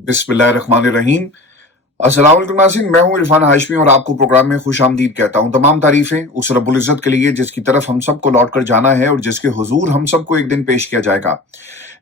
बिस्मिल्लाहिर्रहमानिर्रहीम। अस्सलाम वालेकुम नाज़रीन, मैं हूं इरफान हाशमी और आपको प्रोग्राम में खुश आमदीद कहता हूं। तमाम तारीफें उस रब्बुल इज़्ज़त के लिए जिसकी तरफ हम सबको लौट कर जाना है और जिसके हुजूर हम सबको एक दिन पेश किया जाएगा।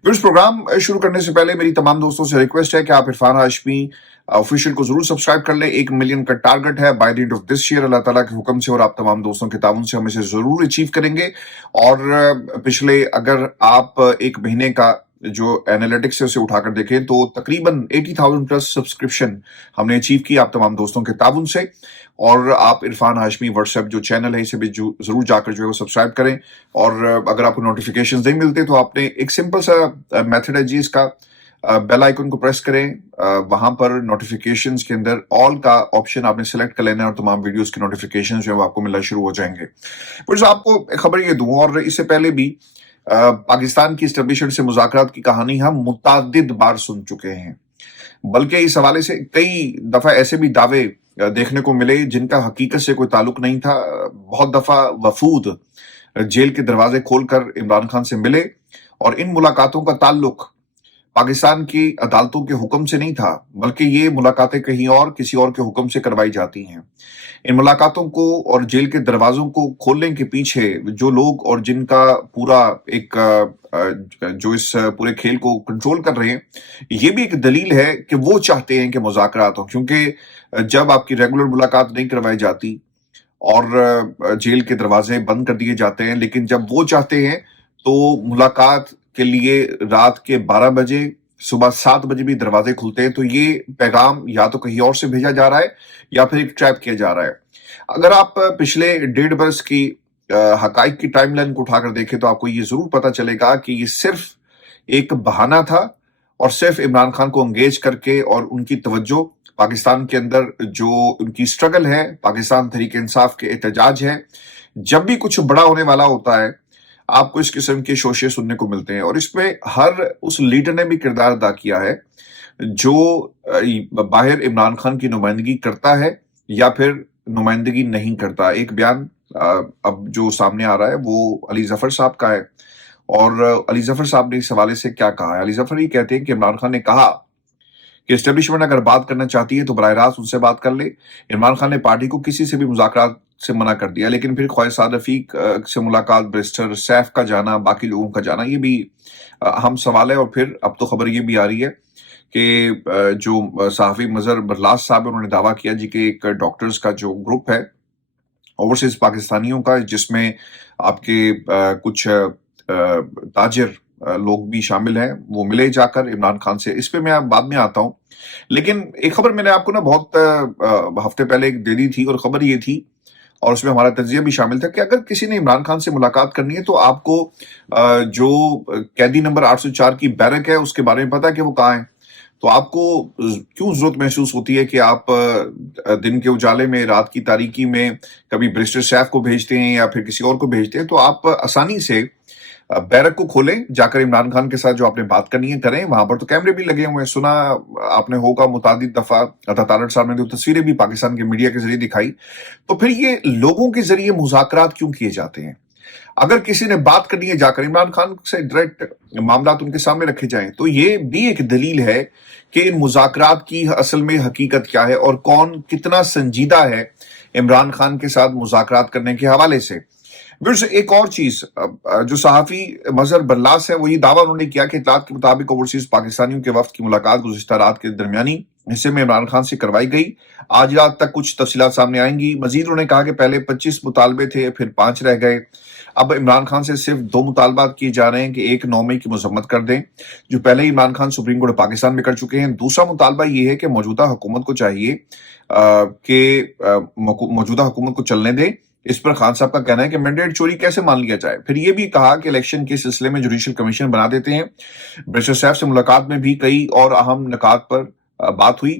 इस प्रोग्राम शुरू करने से पहले मेरी तमाम दोस्तों से रिक्वेस्ट है कि आप इरफान हाशमी ऑफिशियल को जरूर सब्सक्राइब कर लें। 1 मिलियन का टारगेट है by the end of this year, अल्लाह ताला के हुक्म से और आप तमाम दोस्तों के ताउन से हम इसे जरूर अचीव करेंगे। और पिछले अगर आप एक महीने का जो एनालिटिक्स है उसे उठाकर देखें तो तकरीबन 80,000 प्लस सब्सक्रिप्शन हमने अचीव की आप तमाम दोस्तों के ताउन से। और आप इरफान हाशमी व्हाट्सएप जो चैनल है इसे भी जरूर जाकर जो है वो सब्सक्राइब करें। और अगर आपको नोटिफिकेशंस नहीं मिलते तो आपने एक सिंपल सा मेथड है जी, इसका बेल आइकन को प्रेस करें, वहां पर नोटिफिकेशंस के अंदर ऑल का ऑप्शन आपने सेलेक्ट कर लेना है और तमाम वीडियोस के नोटिफिकेशंस जो है वो आपको मिलना शुरू हो जाएंगे। फिर आपको एक खबर ये दूं, और इससे पहले भी पाकिस्तान की एस्टेब्लिशमेंट से मुज़ाकरात की कहानी हम मुतअद्दिद बार सुन चुके हैं, बल्कि इस हवाले से कई दफा ऐसे भी दावे देखने को मिले जिनका हकीकत से कोई ताल्लुक नहीं था। बहुत दफा वफूद जेल के दरवाजे खोलकर इमरान खान से मिले और इन मुलाकातों का ताल्लुक पाकिस्तान की अदालतों के हुक्म से नहीं था, बल्कि ये मुलाकातें कहीं और किसी और के हुक्म से करवाई जाती हैं। इन मुलाकातों को और जेल के दरवाजों को खोलने के पीछे जो लोग और जिनका पूरा एक जो इस पूरे खेल को कंट्रोल कर रहे हैं, ये भी एक दलील है कि वो चाहते हैं कि मुज़ाकरात हो, क्योंकि जब आपकी रेगुलर मुलाकात नहीं करवाई जाती और जेल के दरवाजे बंद कर दिए जाते हैं, लेकिन जब वो चाहते हैं तो मुलाकात के लिए रात के 12 बजे सुबह 7 बजे भी दरवाजे खुलते हैं, तो ये पैगाम या तो कहीं और से भेजा जा रहा है या फिर एक ट्रैप किया जा रहा है। अगर आप पिछले 1.5 बरस की हकाइक की टाइमलाइन को उठाकर देखें तो आपको ये जरूर पता चलेगा कि ये सिर्फ एक बहाना था और सिर्फ इमरान खान को एंगेज करके और उनकी तवज्जो पाकिस्तान के अंदर जो उनकी स्ट्रगल है, पाकिस्तान तहरीक इंसाफ के एहतजाज है, जब भी कुछ बड़ा होने वाला होता है आपको इस किस्म के शोशे सुनने को मिलते हैं। और इसमें हर उस लीडर ने भी किरदार अदा किया है जो बाहर इमरान खान की नुमाइंदगी करता है या फिर नुमाइंदगी नहीं करता। एक बयान अब जो सामने आ रहा है वो अली जफर साहब का है, और अली जफर साहब ने इस हवाले से क्या कहा है। अली जफर ये कहते हैं कि इमरान खान ने कहा कि एस्टेब्लिशमेंट अगर बात करना चाहती है तो बराह रास्त उनसे बात कर ले। इमरान खान ने पार्टी को किसी से भी मुज़ाकरात से मना कर दिया, लेकिन फिर ख्वाहिश साद रफीक से मुलाकात, बैरिस्टर सैफ का जाना, बाकी लोगों का जाना, ये भी अहम सवाल है। और फिर अब तो खबर ये भी आ रही है कि जो सहाफ़ी मजहर बरलास साहब है उन्होंने दावा किया जी कि एक डॉक्टर्स का जो ग्रुप है ओवरसीज पाकिस्तानियों का, जिसमें आपके कुछ ताजिर लोग भी शामिल हैं, वो मिले जाकर इमरान खान से। इस पे मैं बाद में आता हूं, लेकिन एक खबर मैंने आपको ना बहुत हफ्ते पहले एक दे दी थी, और खबर ये थी और उसमें हमारा तज्जिया भी शामिल था कि अगर किसी ने इमरान खान से मुलाकात करनी है तो आपको जो कैदी नंबर 804 की बैरक है उसके बारे में पता है कि वो कहाँ है। तो आपको क्यों जरूरत महसूस होती है कि आप दिन के उजाले में, रात की तारीकी में कभी बैरिस्टर सैफ को भेजते हैं या फिर किसी और को भेजते हैं, तो आप आसानी से बैरक को खोलें, जाकर इमरान खान के साथ जो आपने बात करनी है करें। वहां पर तो कैमरे भी लगे हुए हैं, सुना आपने होगा मुतादिद दफा अता तारड़ साहब ने तो तस्वीरें भी पाकिस्तान के मीडिया के जरिए दिखाई। तो फिर ये लोगों के जरिए मुज़ाकरात क्यों किए जाते हैं? अगर किसी ने बात करनी है जाकर इमरान खान से डायरेक्ट मामला उनके सामने रखे जाएं, तो ये भी एक दलील है कि इन मुज़ाकरात की असल में हकीकत क्या है और कौन कितना संजीदा है इमरान खान के साथ मुज़ाकरात करने के हवाले से। एक और चीज, जो सहाफी मजहर बरलास है वो ये दावा उन्होंने किया कि इतलात के मुताबिक ओवरसीज पाकिस्तानियों के वफ्द की मुलाकात गुज़िश्ता रात के दरमियानी हिस्से में इमरान खान से करवाई गई। आज रात तक कुछ तफसीलात सामने आएंगी। मजीद उन्होंने कहा कि पहले 25 मुतालबे थे, फिर 5 रह गए। अब इमरान खान से सिर्फ 2 मुतालबात किए जा रहे हैं कि एक 9 मई की मजम्मत कर दें, जो पहले ही इमरान खान सुप्रीम कोर्ट पाकिस्तान में कर चुके हैं। दूसरा मुतालबा ये है कि मौजूदा हुकूमत को चाहिए कि मौजूदा हुकूमत को चलने दें। इस पर खान साहब का कहना है कि मैंडेट चोरी कैसे मान लिया जाए। फिर ये भी कहा कि इलेक्शन के सिलसिले में जुडिशियल कमीशन बना देते हैं। बैरिस्टर साहब से मुलाकात में भी कई और अहम निकात पर बात हुई।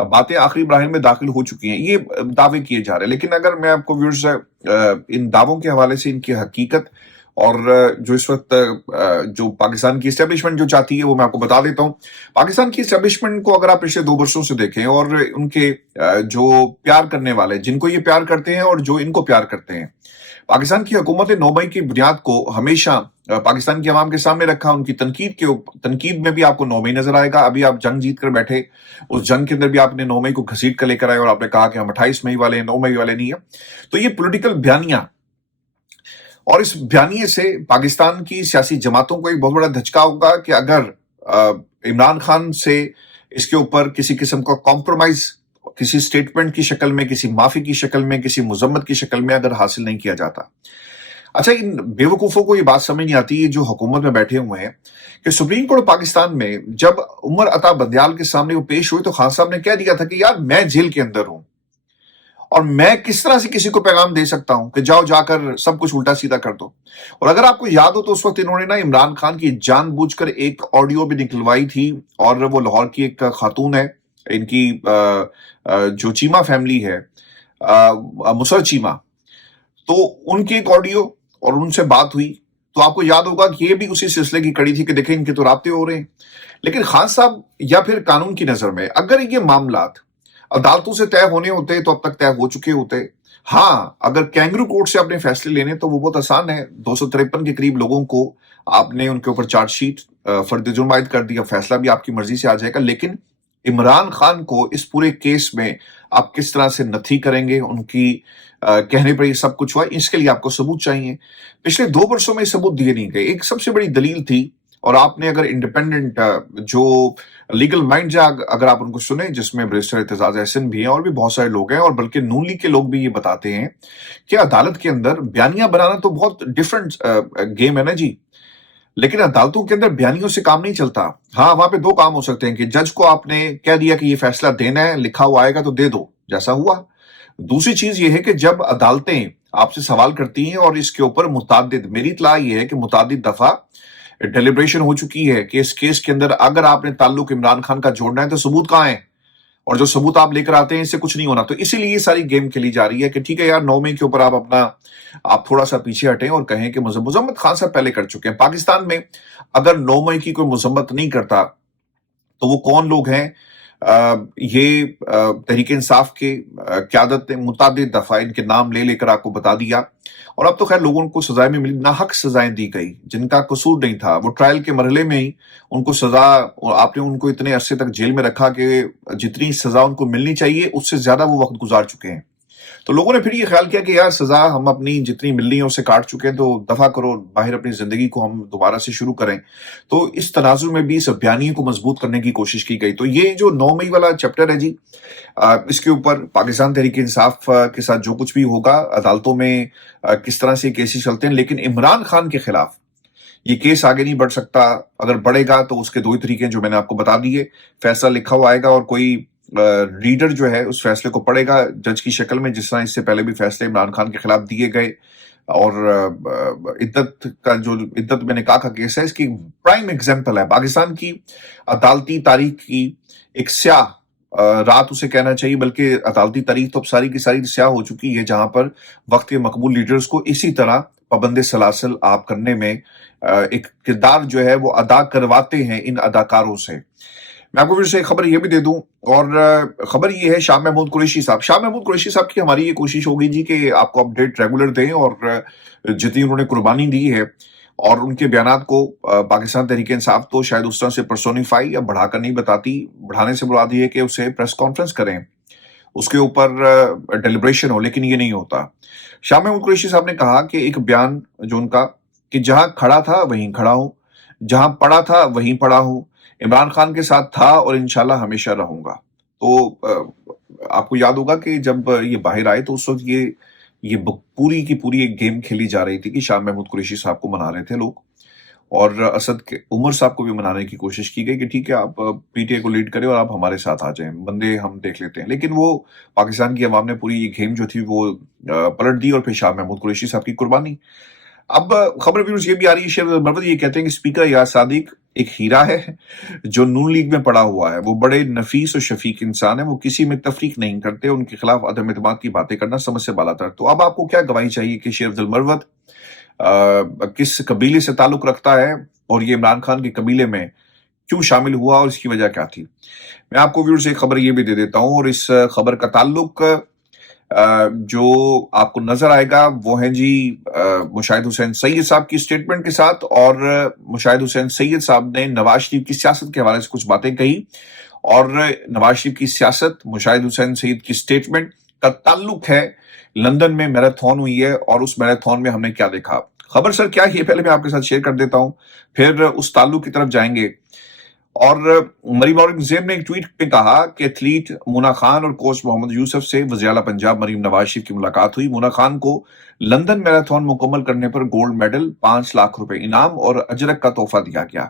बातें आखिरी मराहिल में दाखिल हो चुकी हैं, ये दावे किए जा रहे हैं। लेकिन अगर मैं आपको व्यूअर्स इन दावों के हवाले से इनकी हकीकत और जो इस वक्त जो पाकिस्तान की एस्टेब्लिशमेंट जो चाहती है वो मैं आपको बता देता हूं। पाकिस्तान की एस्टेब्लिशमेंट को अगर आप पिछले 2 वर्षों से देखें और उनके जो प्यार करने वाले, जिनको ये प्यार करते हैं और जो इनको प्यार करते हैं, पाकिस्तान की हुकूमत ने 9 मई की बुनियाद को हमेशा पाकिस्तान की आवाम के सामने रखा, उनकी तनकीद में भी आपको 9 मई नजर आएगा। अभी आप जंग जीत कर बैठे, उस जंग के अंदर भी आपने 9 मई को घसीट कर लेकर आए और आपने कहा कि हम 28 मई वाले हैं, 9 मई वाले नहीं है। तो ये पॉलिटिकल बयानियां, और इस बयानिए से पाकिस्तान की सियासी जमातों को एक बहुत बड़ा धचका होगा कि अगर इमरान खान से इसके ऊपर किसी किस्म का कॉम्प्रोमाइज किसी स्टेटमेंट की शक्ल में, किसी माफी की शक्ल में, किसी मुजम्मत की शक्ल में अगर हासिल नहीं किया जाता। अच्छा, इन बेवकूफों को ये बात समझ नहीं आती, जो हुकूमत में बैठे हुए हैं, कि सुप्रीम कोर्ट पाकिस्तान में जब उमर अता बंदयाल के सामने वो पेश हुए तो खान साहब ने कह दिया था कि यार मैं जेल के अंदर हूं और मैं किस तरह से किसी को पैगाम दे सकता हूं कि जाओ जाकर सब कुछ उल्टा सीधा कर दो। और अगर आपको याद हो तो उस वक्त इन्होंने ना इमरान खान की जानबूझकर एक ऑडियो भी निकलवाई थी, और वो लाहौर की एक खातून है, इनकी जो चीमा फैमिली है, मुसर चीमा, तो उनकी एक ऑडियो और उनसे बात हुई। तो आपको याद होगा कि ये भी उसी सिलसिले की कड़ी थी कि देखें इनके तो राब्ते हो रहे हैं। लेकिन खान साहब या फिर कानून की नजर में अगर ये मामलात अदालतों से तय होने होते तो अब तक तय हो चुके होते। हाँ, अगर कैंगरू कोर्ट से अपने फैसले लेने तो वो बहुत आसान है। 253 के करीब लोगों को आपने उनके ऊपर चार्जशीट फर्द जुर्म आयद कर दिया, फैसला भी आपकी मर्जी से आ जाएगा। लेकिन इमरान खान को इस पूरे केस में आप किस तरह से नथी करेंगे, उनकी कहने पर ये सब कुछ हुआ, इसके लिए आपको सबूत चाहिए। पिछले 2 वर्षों में सबूत दिए नहीं गए। एक सबसे बड़ी दलील थी, और आपने अगर इंडिपेंडेंट जो लीगल माइंड अगर आप उनको सुने, जिसमें बैरिस्टर एतजाज अहसन भी हैं और भी बहुत सारे लोग हैं, और बल्कि नून लीग के लोग भी ये बताते हैं कि अदालत के अंदर बयानियां बनाना तो बहुत डिफरेंट गेम है ना जी। लेकिन अदालतों के अंदर बयानियों से काम नहीं चलता। हाँ, वहां पे 2 काम हो सकते हैं कि जज को आपने कह दिया कि ये फैसला देना है, लिखा हुआ आएगा तो दे दो, जैसा हुआ। दूसरी चीज ये है कि जब अदालतें आपसे सवाल करती हैं और इसके ऊपर मुतादिद, मेरी इत्तला ये है कि मुतादिद दफा डेलिब्रेशन हो चुकी है कि इस केस के अंदर अगर आपने ताल्लुक इमरान खान का जोड़ना है तो सबूत कहां है, और जो सबूत आप लेकर आते हैं इससे कुछ नहीं होना। तो इसीलिए ये सारी गेम खेली जा रही है कि ठीक है यार, 9 मई के ऊपर आप थोड़ा सा पीछे हटें और कहें कि मुजम्मत खान साहब पहले कर चुके हैं। पाकिस्तान में अगर 9 मई की कोई मुजम्मत नहीं करता तो वो कौन लोग हैं? ये तहरीक इंसाफ के क्यादत ने मुतादिद दफा इनके नाम ले लेकर आपको बता दिया, और अब तो खैर लोगों को सजाएं भी मिली, नाहक सजाएं दी गई जिनका कसूर नहीं था। वो ट्रायल के मरहले में ही उनको सजा, आपने उनको इतने अरसे तक जेल में रखा कि जितनी सजा उनको मिलनी चाहिए उससे ज्यादा वो वक्त गुजार चुके हैं। तो लोगों ने फिर ये ख्याल किया कि यार सजा हम अपनी जितनी मिलनी है उससे काट चुके हैं, तो दफा करो, बाहर अपनी जिंदगी को हम दोबारा से शुरू करें। तो इस तनाजुर में भी इस बयानी को मजबूत करने की कोशिश की गई। तो ये जो 9 मई वाला चैप्टर है जी, इसके ऊपर पाकिस्तान तहरीक इंसाफ के साथ जो कुछ भी होगा, अदालतों में किस तरह से केसेस चलते हैं, लेकिन इमरान खान के खिलाफ ये केस आगे नहीं बढ़ सकता। अगर बढ़ेगा तो उसके 2 ही तरीके जो मैंने आपको बता दिए, फैसला लिखा हुआ आएगा और कोई रीडर जो है उस फैसले को पढ़ेगा जज की शक्ल में, जिस तरह इससे पहले भी फैसले इमरान खान के खिलाफ दिए गए। और इद्दत में निकाह का केस है, इसकी प्राइम एग्जाम्पल है। पाकिस्तान की अदालती तारीख की एक स्याह रात उसे कहना चाहिए, बल्कि अदालती तारीख तो अब सारी की सारी स्याह हो चुकी है, जहां पर वक्त के मकबूल लीडर्स को इसी तरह पाबंद सलासल आप करने में एक किरदार जो है वो अदा करवाते हैं इन अदाकारों से। मैं आपको फिर से एक खबर ये भी दे दूं, और खबर ये है शाह महमूद कुरैशी साहब की हमारी ये कोशिश होगी जी कि आपको अपडेट रेगुलर दें, और जितनी उन्होंने कुर्बानी दी है और उनके बयानात को पाकिस्तान तहरीक इंसाफ तो शायद उस तरह से पर्सोनिफाई या बढ़ाकर नहीं बताती। बढ़ाने से मुराद ये है कि उसे प्रेस कॉन्फ्रेंस करें, उसके ऊपर डेलिब्रेशन हो, लेकिन ये नहीं होता। शाह महमूद कुरैशी साहब ने कहा कि एक बयान जो उनका, कि जहां खड़ा था वहीं खड़ा हूं, जहां पड़ा था वहीं पड़ा हूं, इमरान खान के साथ था और इंशाल्लाह हमेशा रहूंगा। तो आपको याद होगा कि जब ये बाहर आए तो उस वक्त ये पूरी की पूरी एक गेम खेली जा रही थी कि शाह महमूद कुरैशी साहब को मना रहे थे लोग, और असद के उमर साहब को भी मनाने की कोशिश की गई कि ठीक है आप पीटीआई को लीड करें और आप हमारे साथ आ जाएं, बंदे हम देख लेते हैं। लेकिन वो पाकिस्तान की अवाम ने पूरी ये गेम जो थी वो पलट दी, और फिर शाह महमूद कुरैशी साहब की कुर्बानी। अब खबर व्यूज ये भी आ रही है, शेर मरवत ये कहते हैं कि स्पीकर यार सादिक एक हीरा है जो नून लीग में पड़ा हुआ है, वो बड़े नफीस और शफीक इंसान है, वो किसी में तफरीक नहीं करते, उनके खिलाफ अदम एतमाद की बातें करना समझ से बालातर। तो अब आपको क्या गवाही चाहिए कि शेर अब्दुल मरवत किस कबीले से ताल्लुक रखता है और ये इमरान खान के कबीले में क्यों शामिल हुआ और इसकी वजह क्या थी। मैं आपको व्यूअर्स एक खबर ये भी दे देता हूं, और इस खबर का ताल्लुक جو آپ کو نظر آئے گا وہ ہے جی مشاہد حسین سید صاحب کی اسٹیٹمنٹ کے ساتھ، اور مشاہد حسین سید صاحب نے نواز شریف کی سیاست کے حوالے سے کچھ باتیں کہی، اور نواز شریف کی سیاست مشاہد حسین سید کی اسٹیٹمنٹ کا تعلق ہے لندن میں میراتھن ہوئی ہے، اور اس میراتھن میں ہم نے کیا دیکھا۔ خبر سر کیا ہے، پہلے میں آپ کے ساتھ شیئر کر دیتا ہوں، پھر اس تعلق کی طرف جائیں گے۔ اور مریم اورنگزیب نے ایک ٹویٹ میں کہا کہ ایتھلیٹ مونا خان اور کوچ محمد یوسف سے وزیر اعلیٰ پنجاب مریم نواز شریف کی ملاقات ہوئی۔ مونا خان کو لندن میراتھن مکمل کرنے پر گولڈ میڈل، 5 لاکھ روپے انعام اور اجرک کا تحفہ دیا گیا۔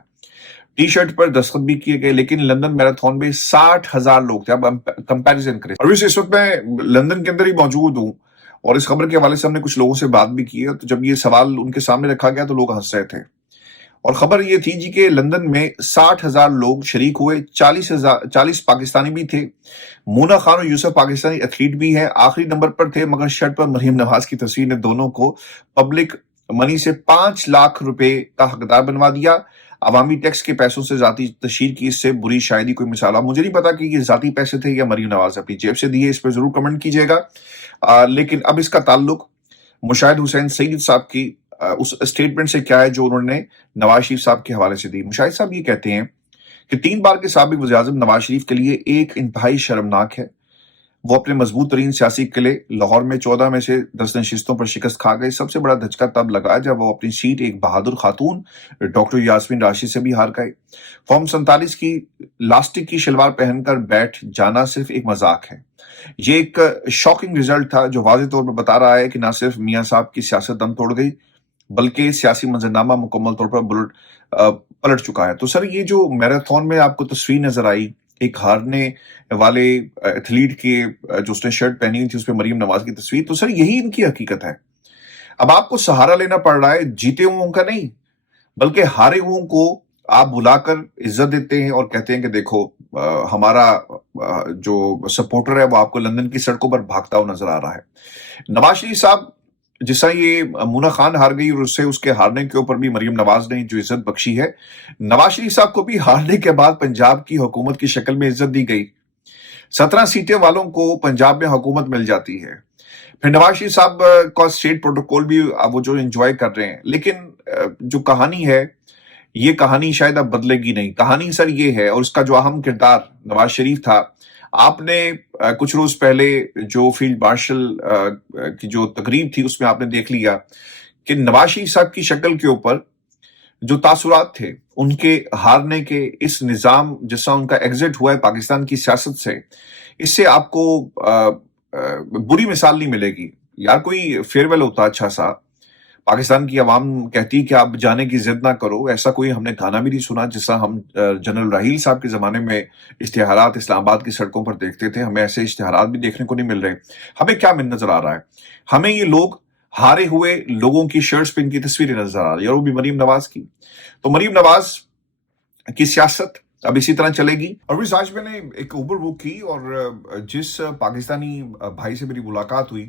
ٹی شرٹ پر دستخط بھی کیے گئے، لیکن لندن میراتھن میں 60,000 لوگ تھے۔ اب ہم کمپیریزن کریں، اور اس وقت میں لندن کے اندر ہی موجود ہوں، اور اس خبر کے حوالے سے ہم نے کچھ لوگوں سے بات بھی کی ہے، تو جب یہ سوال ان کے سامنے رکھا گیا تو لوگ ہنس رہے تھے، اور خبر یہ تھی جی کہ لندن میں 60,000 لوگ شریک ہوئے، 40 پاکستانی بھی تھے۔ مونا خان اور یوسف پاکستانی ایتھلیٹ بھی ہیں، آخری نمبر پر تھے، مگر شرٹ پر مریم نواز کی تصویر نے دونوں کو پبلک منی سے 5 لاکھ روپے کا حقدار بنوا دیا۔ عوامی ٹیکس کے پیسوں سے ذاتی تشہیر کی، اس سے بری شاید ہی کوئی مثال۔ مجھے نہیں پتا کہ یہ ذاتی پیسے تھے یا مریم نواز اپنی جیب سے دیے، اس پہ ضرور کمنٹ کیجیے گا۔ لیکن اب اس کا تعلق مشاہد حسین سید صاحب کی اس اسٹیٹمنٹ سے کیا ہے جو انہوں نے نواز شریف صاحب کے حوالے سے دی۔ مشاہد صاحب یہ کہتے ہیں کہ 3 بار کے سابق وزیر اعظم نواز شریف کے لیے ایک انتہائی شرمناک ہے، وہ اپنے مضبوط ترین سیاسی قلعے لاہور میں 14 میں سے 10 نشستوں پر شکست کھا گئے۔ سب سے بڑا دھچکا تب لگا جب وہ اپنی سیٹ ایک بہادر خاتون ڈاکٹر یاسمین راشد سے بھی ہار گئے۔ فارم 47 کی لاسٹک کی شلوار پہن کر بیٹھ جانا صرف ایک مذاق ہے۔ یہ ایک شاکنگ ریزلٹ تھا جو واضح طور پر بتا رہا ہے کہ نہ صرف میاں صاحب کی سیاست دم توڑ گئی، بلکہ سیاسی منظرنامہ مکمل طور پر پلٹ چکا ہے۔ تو سر یہ جو میراتھن میں آپ کو تصویر نظر آئی ایک ہارنے والے ایتھلیٹ کے، جو اس نے شرٹ پہنی ہوئی تھی اس پہ مریم نواز کی تصویر، تو سر یہی ان کی حقیقت ہے۔ اب آپ کو سہارا لینا پڑ رہا ہے جیتے ہوں کا نہیں، بلکہ ہارے ہوں کو آپ بلا کر عزت دیتے ہیں اور کہتے ہیں کہ دیکھو ہمارا جو سپورٹر ہے وہ آپ کو لندن کی سڑکوں پر بھاگتا ہوا نظر آ رہا ہے۔ نواز شریف صاحب جس طرح یہ مونا خان ہار گئی اور اس کے ہارنے کے اوپر بھی مریم نواز نے جو عزت بخشی ہے، نواز شریف صاحب کو بھی ہارنے کے بعد پنجاب کی حکومت کی شکل میں عزت دی گئی۔ 17 سیٹیں والوں کو پنجاب میں حکومت مل جاتی ہے، پھر نواز شریف صاحب کا اسٹیٹ پروٹوکول بھی اب وہ جو انجوائے کر رہے ہیں۔ لیکن جو کہانی ہے یہ کہانی شاید اب بدلے گی نہیں۔ کہانی سر یہ ہے، اور اس کا جو اہم کردار نواز شریف تھا، آپ نے کچھ روز پہلے جو فیلڈ مارشل کی جو تقریب تھی اس میں آپ نے دیکھ لیا کہ نواز شریف صاحب کی شکل کے اوپر جو تاثرات تھے ان کے ہارنے کے، اس نظام جس طرح ان کا ایگزٹ ہوا ہے پاکستان کی سیاست سے، اس سے آپ کو بری مثال نہیں ملے گی۔ یار کوئی فیئر ویل ہوتا اچھا سا، پاکستان کی عوام کہتی کہ آپ جانے کی ضد نہ کرو، ایسا کوئی ہم نے گانا بھی نہیں سنا جس طرح ہم جنرل راحیل صاحب کے زمانے میں اشتہارات اسلام آباد کی سڑکوں پر دیکھتے تھے۔ ہمیں ایسے اشتہارات بھی دیکھنے کو نہیں مل رہے۔ ہمیں کیا نظر آ رہا ہے؟ ہمیں یہ لوگ ہارے ہوئے لوگوں کی شرٹس پہ ان کی تصویریں نظر آ رہی ہے، اور وہ بھی مریم نواز کی۔ تو مریم نواز کی سیاست اب اسی طرح چلے گی۔ اور آج میں نے ایک اوبر بک کی، اور جس پاکستانی بھائی سے میری ملاقات ہوئی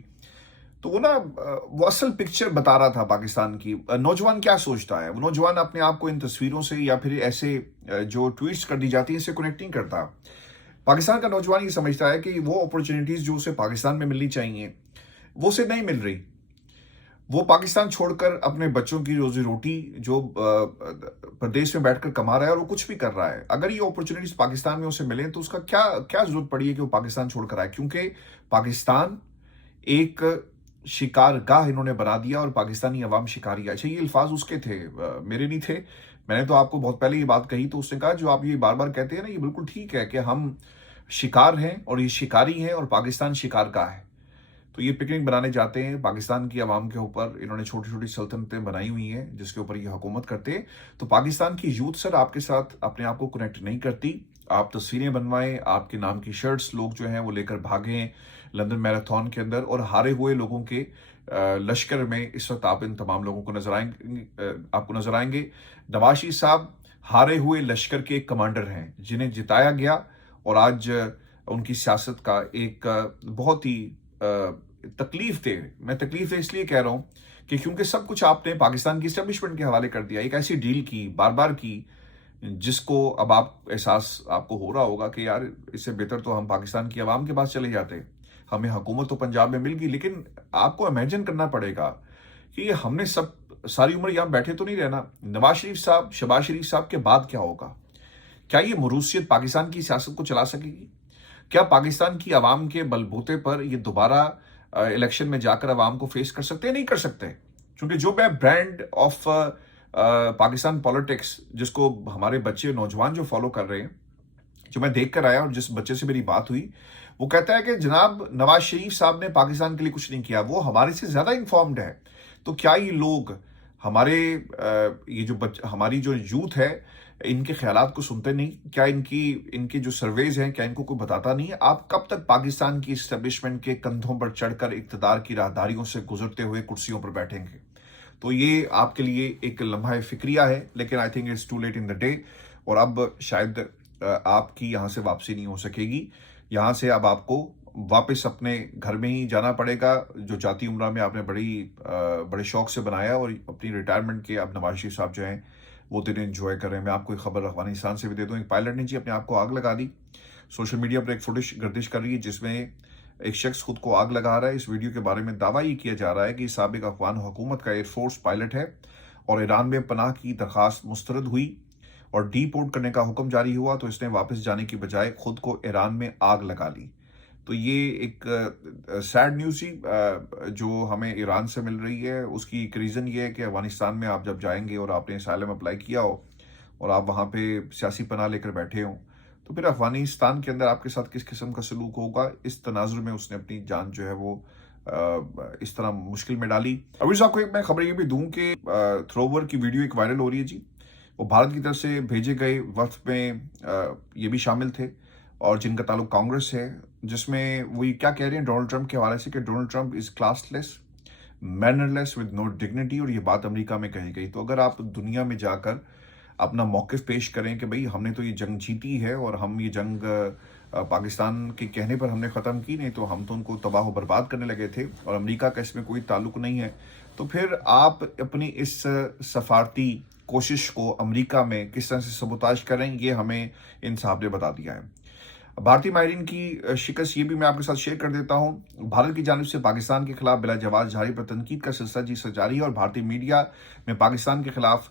تو وہ اصل پکچر بتا رہا تھا پاکستان کی۔ نوجوان کیا سوچتا ہے، وہ نوجوان اپنے آپ کو ان تصویروں سے یا پھر ایسے جو ٹویٹس کر دی جاتی ہیں اس سے کنیکٹ نہیں کرتا۔ پاکستان کا نوجوان یہ سمجھتا ہے کہ وہ اپورچونیٹیز جو اسے پاکستان میں ملنی چاہیے وہ اسے نہیں مل رہی۔ وہ پاکستان چھوڑ کر اپنے بچوں کی روزی روٹی جو پردیش میں بیٹھ کر کما رہا ہے اور وہ کچھ بھی کر رہا ہے، اگر یہ اپورچونیٹیز پاکستان میں اسے ملیں تو اس کا کیا ضرورت پڑی ہے کہ وہ پاکستان چھوڑ کر آئے؟ کیونکہ پاکستان ایک شکار گاہ انہوں نے بنا دیا، اور پاکستانی عوام شکاری۔ اچھا یہ الفاظ اس کے تھے، میرے نہیں تھے۔ میں نے تو آپ کو بہت پہلے یہ بات کہی، تو اس نے کہا جو آپ یہ بار بار کہتے ہیں نا، یہ بالکل ٹھیک ہے کہ ہم شکار ہیں اور یہ شکاری ہیں، اور پاکستان شکار گاہ ہے۔ تو یہ پکنک بنانے جاتے ہیں پاکستان کی عوام کے اوپر، انہوں نے چھوٹی چھوٹی سلطنتیں بنائی ہوئی ہیں جس کے اوپر یہ حکومت کرتے ہیں۔ تو پاکستان کی یوتھ سر آپ کے ساتھ اپنے آپ کو کنیکٹ نہیں کرتی۔ آپ تصویریں بنوائیں، آپ کے نام کی شرٹس لوگ جو ہیں وہ لے کر بھاگیں لندن میراتھن کے اندر، اور ہارے ہوئے لوگوں کے لشکر میں اس وقت آپ ان تمام لوگوں کو نظر آئیں گے۔ نواز شریف صاحب ہارے ہوئے لشکر کے ایک کمانڈر ہیں جنہیں جتایا گیا، اور آج ان کی سیاست کا ایک بہت ہی تکلیف دہ، میں تکلیف دہ اس لیے کہہ رہا ہوں کہ کیونکہ سب کچھ آپ نے پاکستان کی اسٹیبلشمنٹ کے حوالے کر دیا، ایک ایسی ڈیل کی بار بار کی جس کو اب احساس آپ کو ہو رہا ہوگا کہ یار اس سے بہتر تو ہم پاکستان کی عوام کے پاس چلے جاتے۔ ہمیں حکومت تو پنجاب میں مل گئی، لیکن آپ کو امیجن کرنا پڑے گا کہ یہ ہم نے ساری عمر یہاں بیٹھے تو نہیں رہنا. نواز شریف صاحب، شہباز شریف صاحب کے بعد کیا ہوگا؟ کیا یہ موروثیت پاکستان کی سیاست کو چلا سکے گی؟ کیا پاکستان کی عوام کے بلبوتے پر یہ دوبارہ الیکشن میں جا کر عوام کو فیس کر سکتے ہیں؟ نہیں کر سکتے. کیونکہ جو میں برانڈ آف پاکستان پالیٹکس، جس کو ہمارے بچے نوجوان جو فالو کر رہے ہیں، جو میں دیکھ کر آیا اور جس بچے سے میری بات ہوئی، وہ کہتا ہے کہ جناب نواز شریف صاحب نے پاکستان کے لیے کچھ نہیں کیا، وہ ہمارے سے زیادہ انفارمڈ ہے. تو کیا یہ لوگ ہمارے یہ جو ہماری جو یوتھ ہے، ان کے خیالات کو سنتے نہیں؟ کیا ان کی جو سرویز ہیں، کیا ان کو کوئی بتاتا نہیں ہے؟ آپ کب تک پاکستان کی اسٹیبلشمنٹ کے کندھوں پر چڑھ کر اقتدار کی راہداریوں سے گزرتے ہوئے کرسیوں پر بیٹھیں گے؟ تو یہ آپ کے لیے ایک لمحہ فکریہ ہے، لیکن I think it's too late in the day. اور اب شاید آپ کی یہاں سے واپسی نہیں ہو سکے گی. یہاں سے اب آپ کو واپس اپنے گھر میں ہی جانا پڑے گا، جو جاتی عمرہ میں آپ نے بڑے شوق سے بنایا، اور اپنی ریٹائرمنٹ کے اب نواز شریف صاحب جو ہیں وہ دن انجوائے کر رہے ہیں. میں آپ کو ایک خبر افغانستان سے بھی دے دوں. ایک پائلٹ نے جی اپنے آپ کو آگ لگا دی. سوشل میڈیا پر ایک فوٹیج گردش کر رہی ہے جس میں ایک شخص خود کو آگ لگا رہا ہے. اس ویڈیو کے بارے میں دعویٰ یہ کیا جا رہا ہے کہ سابق افغان حکومت کا ایئر فورس پائلٹ ہے اور ایران میں پناہ کی درخواست مسترد ہوئی اور ڈی پورٹ کرنے کا حکم جاری ہوا، تو اس نے واپس جانے کی بجائے خود کو ایران میں آگ لگا لی. تو یہ ایک سیڈ نیوز ہی جو ہمیں ایران سے مل رہی ہے. اس کی ایک ریزن یہ ہے کہ افغانستان میں آپ جب جائیں گے اور آپ نے اسائلم اپلائی کیا ہو اور آپ وہاں پہ سیاسی پناہ لے کر بیٹھے ہوں، تو پھر افغانستان کے اندر آپ کے ساتھ کس قسم کا سلوک ہوگا؟ اس تناظر میں اس نے اپنی جان جو ہے وہ اس طرح مشکل میں ڈالی. ابھی صاحب کو ایک میں خبر یہ بھی دوں کہ تھروور کی ویڈیو ایک وائرل ہو رہی ہے جی. وہ بھارت کی طرف سے بھیجے گئے وفد میں یہ بھی شامل تھے اور جن کا تعلق کانگریس ہے، جس میں وہ کیا کہہ رہے ہیں ڈونلڈ ٹرمپ کے حوالے سے کہ Donald Trump is class less, manner less with no dignity. اور یہ بات امریکہ میں کہی گئی. تو اگر آپ دنیا میں جا کر اپنا موقف پیش کریں کہ بھئی ہم نے تو یہ جنگ جیتی ہے اور ہم یہ جنگ پاکستان کے کہنے پر ہم نے ختم کی، نہیں تو ہم تو ان کو تباہ و برباد کرنے لگے تھے اور امریکہ کا اس میں کوئی تعلق نہیں ہے، تو پھر آپ اپنی اس سفارتی کوشش کو امریکہ میں کس طرح سے سبوتاژ کریں، یہ ہمیں ان صاحب نے بتا دیا ہے. بھارتی ماہرین کی شکست یہ بھی میں آپ کے ساتھ شیئر کر دیتا ہوں. بھارت کی جانب سے پاکستان کے خلاف بلا جواز جاری پر تنقید کا سلسلہ جاری ہے اور بھارتی میڈیا میں پاکستان کے خلاف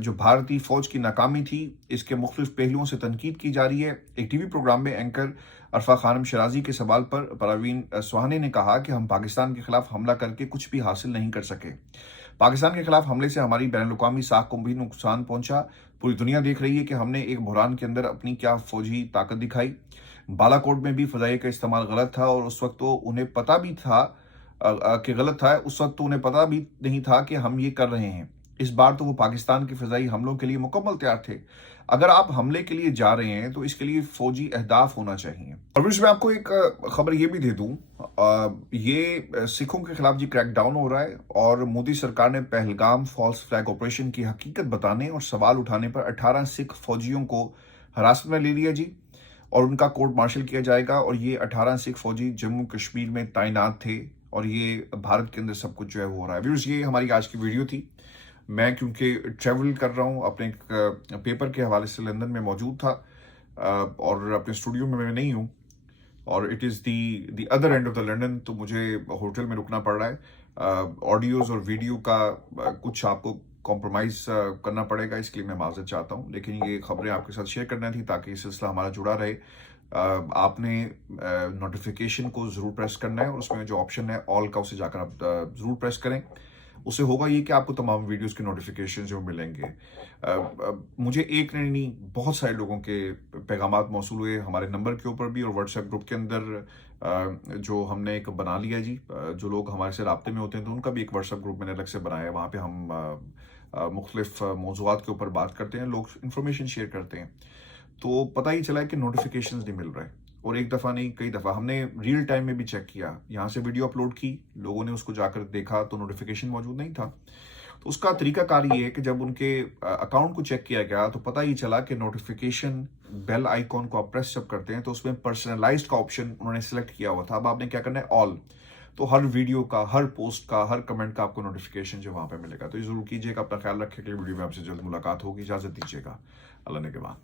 جو بھارتی فوج کی ناکامی تھی، اس کے مختلف پہلوؤں سے تنقید کی جا رہی ہے. ایک ٹی وی پروگرام میں اینکر عرفہ خانم شرازی کے سوال پر پروین سوہانے نے کہا کہ ہم پاکستان کے خلاف حملہ کر کے کچھ بھی حاصل نہیں کر سکے. پاکستان کے خلاف حملے سے ہماری بین الاقوامی ساکھ کو بھی نقصان پہنچا. پوری دنیا دیکھ رہی ہے کہ ہم نے ایک بحران کے اندر اپنی کیا فوجی طاقت دکھائی. بالا کوٹ میں بھی فضائیہ کا استعمال غلط تھا اور اس وقت تو انہیں پتہ بھی تھا کہ غلط تھا. اس وقت تو انہیں پتہ بھی نہیں تھا کہ ہم یہ کر رہے ہیں. اس بار تو وہ پاکستان کے فضائی حملوں کے لیے مکمل تیار تھے. اگر آپ حملے کے لیے جا رہے ہیں تو اس کے لیے فوجی اہداف ہونا چاہیے. اور میں آپ کو ایک خبر یہ بھی دے دوں، یہ سکھوں کے خلاف جی کریک ڈاؤن ہو رہا ہے اور مودی سرکار نے پہلگام فالس فلیگ آپریشن کی حقیقت بتانے اور سوال اٹھانے پر 18 سکھ فوجیوں کو حراست میں لے لیا جی، اور ان کا کورٹ مارشل کیا جائے گا. اور یہ 18 سکھ فوجی جموں کشمیر میں تعینات تھے اور یہ بھارت کے اندر سب کچھ جو ہے وہ ہو رہا ہے. ویورز، یہ ہماری آج کی ویڈیو تھی. میں کیونکہ ٹریول کر رہا ہوں، اپنے پیپر کے حوالے سے لندن میں موجود تھا اور اپنے اسٹوڈیو میں نہیں ہوں، اور it is the other and of the London, تو مجھے ہوٹل میں رکنا پڑ رہا ہے. آڈیوز اور ویڈیو کا کچھ آپ کو کمپرومائز کرنا پڑے گا، اس کے لیے میں معذرت چاہتا ہوں. لیکن یہ خبریں آپ کے ساتھ شیئر کرنا تھی تاکہ یہ سلسلہ ہمارا جڑا رہے. آپ نے نوٹیفیکیشن کو ضرور پریس کرنا ہے اور اس میں جو آپشن ہے آل کا، اسے جا کر آپ ضرور پریس کریں. اس سے ہوگا یہ کہ آپ کو تمام ویڈیوز کے نوٹیفیکیشن جو ملیں گے. مجھے ایک نہیں بہت سارے لوگوں کے پیغامات موصول ہوئے ہمارے نمبر کے اوپر بھی اور واٹس ایپ گروپ کے اندر جو ہم نے ایک بنا لیا جی. جو لوگ ہمارے سے رابطے میں ہوتے ہیں تو ان کا بھی ایک واٹس ایپ گروپ میں نے الگ سے بنایا ہے. وہاں پہ ہم مختلف موضوعات کے اوپر بات کرتے ہیں، لوگ انفارمیشن شیئر کرتے ہیں. تو پتہ ہی چلا ہے کہ نوٹیفیکیشنز نہیں مل رہے، اور ایک دفعہ نہیں کئی دفعہ ہم نے ریئل ٹائم میں بھی چیک کیا. یہاں سے ویڈیو اپلوڈ کی، لوگوں نے اس کو جا کر دیکھا تو نوٹیفیکیشن موجود نہیں تھا. تو اس کا طریقہ کار یہ ہے کہ جب ان کے اکاؤنٹ کو چیک کیا گیا تو پتہ ہی چلا کہ نوٹیفیکیشن بیل آئیکن کو آپ پریس جب کرتے ہیں تو اس میں پرسنلائزڈ کا آپشن انہوں نے سلیکٹ کیا ہوا تھا. اب آپ نے کیا کرنا ہے آل، تو ہر ویڈیو کا، ہر پوسٹ کا، ہر کمنٹ کا آپ کو نوٹیفیکیشن جو وہاں پہ ملے گا. تو یہ ضرور کیجیے گا. اپنا خیال رکھیں. کہ ویڈیو میں آپ سے جلد ملاقات ہوگی. اجازت دیجیے گا. اللہ نے کے بعد.